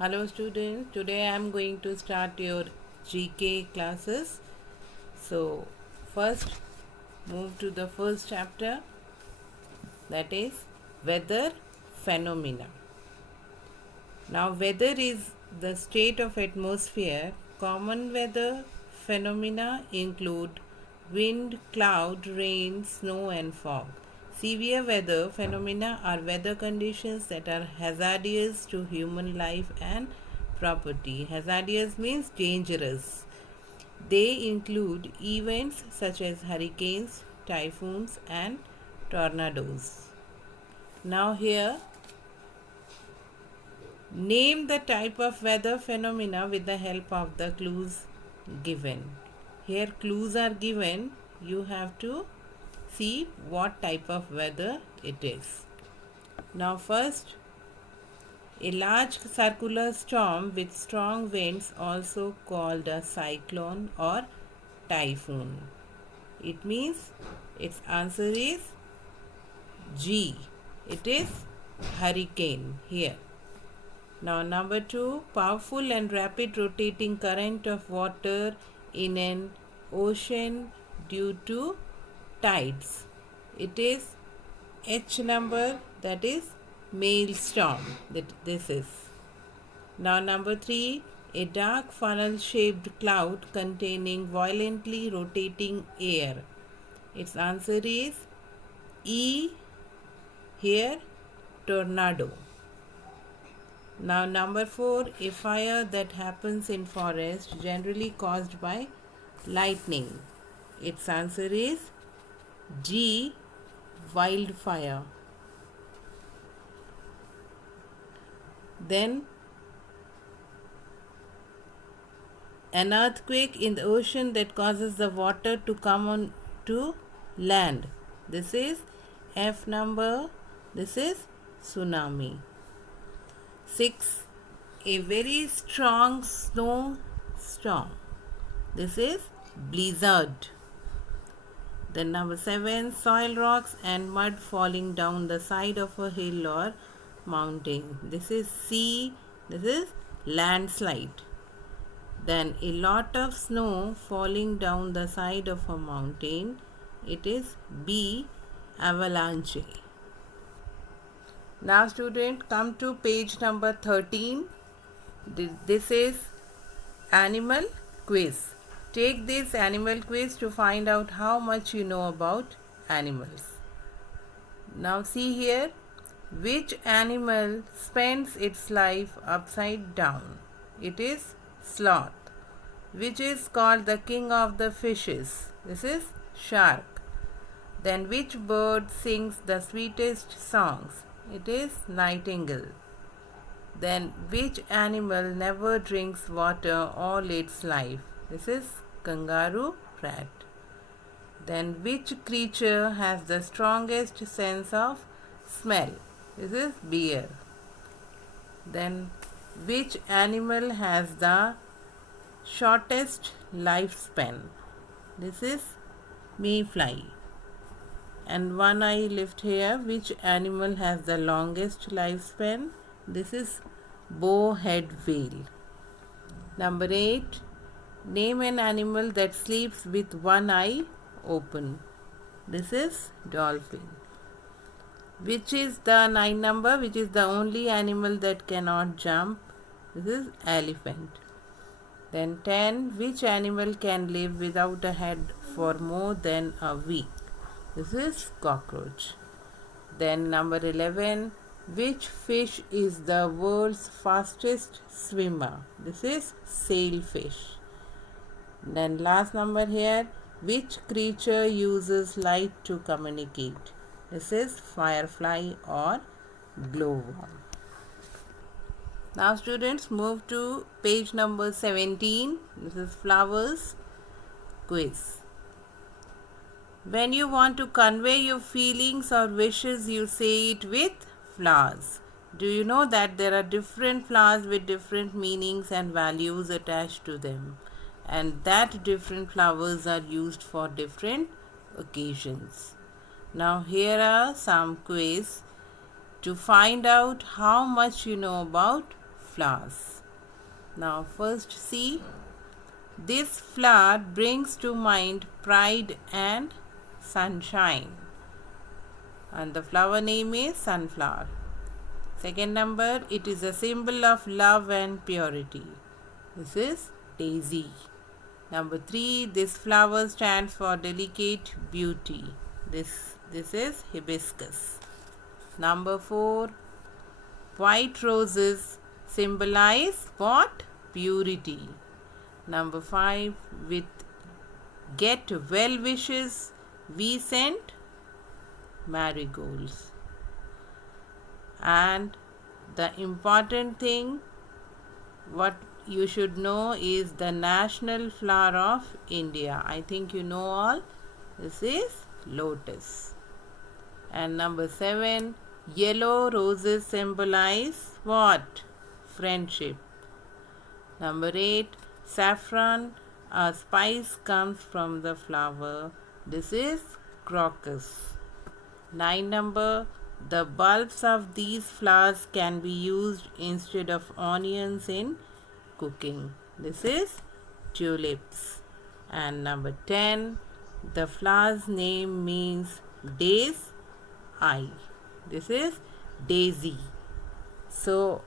Hello students, today I am going to start your GK classes. So first move to the first chapter, that is weather phenomena. Now weather is the state of atmosphere. Common weather phenomena include wind, cloud, rain, snow and fog. Severe weather phenomena are weather conditions that are hazardous to human life and property. Hazardous means dangerous. They include events such as hurricanes, typhoons and tornadoes. Now here, name the type of weather phenomena with the help of the clues given. Here clues are given. You have to see what type of weather it is. Now first, a large circular storm with strong winds, also called a cyclone or typhoon. It means its answer is G. It is hurricane here. Now number 2, powerful and rapid rotating current of water in an ocean due to tides. It is H number, that is maelstrom. This is. Now number 3, a dark funnel shaped cloud containing violently rotating air. Its answer is E here, tornado. Now number 4, a fire that happens in forest generally caused by lightning. Its answer is G, wildfire. Then an earthquake in the ocean that causes the water to come on to land. This is F number. This is tsunami. 6, a very strong snowstorm. This is blizzard. Then number 7, soil rocks and mud falling down the side of a hill or mountain. This is C. This is landslide. Then a lot of snow falling down the side of a mountain. It is B, avalanche. Now student, come to page number 13. This is animal quiz. Take this animal quiz to find out how much you know about animals. Now see here, which animal spends its life upside down? It is sloth. Which is called the king of the fishes? This is shark. Then which bird sings the sweetest songs? It is nightingale. Then which animal never drinks water all its life? This is kangaroo rat. Then which creature has the strongest sense of smell? This is bear. Then which animal has the shortest lifespan? This is mayfly. And one I left here. Which animal has the longest lifespan? This is bowhead whale. Number 8, name an animal that sleeps with one eye open. This is dolphin. Which is the 9 number? Which is the only animal that cannot jump? This is elephant. Then 10, which animal can live without a head for more than a week? This is cockroach. Then number 11, which fish is the world's fastest swimmer? This is sailfish. Then last number here, which creature uses light to communicate? This is firefly or glowworm. Now students, move to page number 17. This is flowers quiz. When you want to convey your feelings or wishes, you say it with flowers. Do you know that there are different flowers with different meanings and values attached to them, and that different flowers are used for different occasions? Now here are some quiz to find out how much you know about flowers. Now first see, this flower brings to mind pride and sunshine, and the flower name is sunflower. Second number, it is a symbol of love and purity. This is daisy. Number 3, this flower stands for delicate beauty. This is hibiscus. Number 4, white roses symbolize what? Purity. Number 5, with get well wishes we send marigolds. And the important thing what you should know is the national flower of India. I think you know all. This is lotus. And number 7, yellow roses symbolize what? Friendship. Number 8, saffron, a spice, comes from the flower. This is crocus. 9 number, the bulbs of these flowers can be used instead of onions in cooking. This is tulips. And number 10, the flower's name means day's eye. This is daisy. So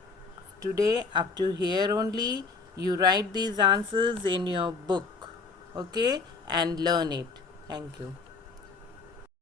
today up to here only. You write these answers in your book, okay, and learn it. Thank you.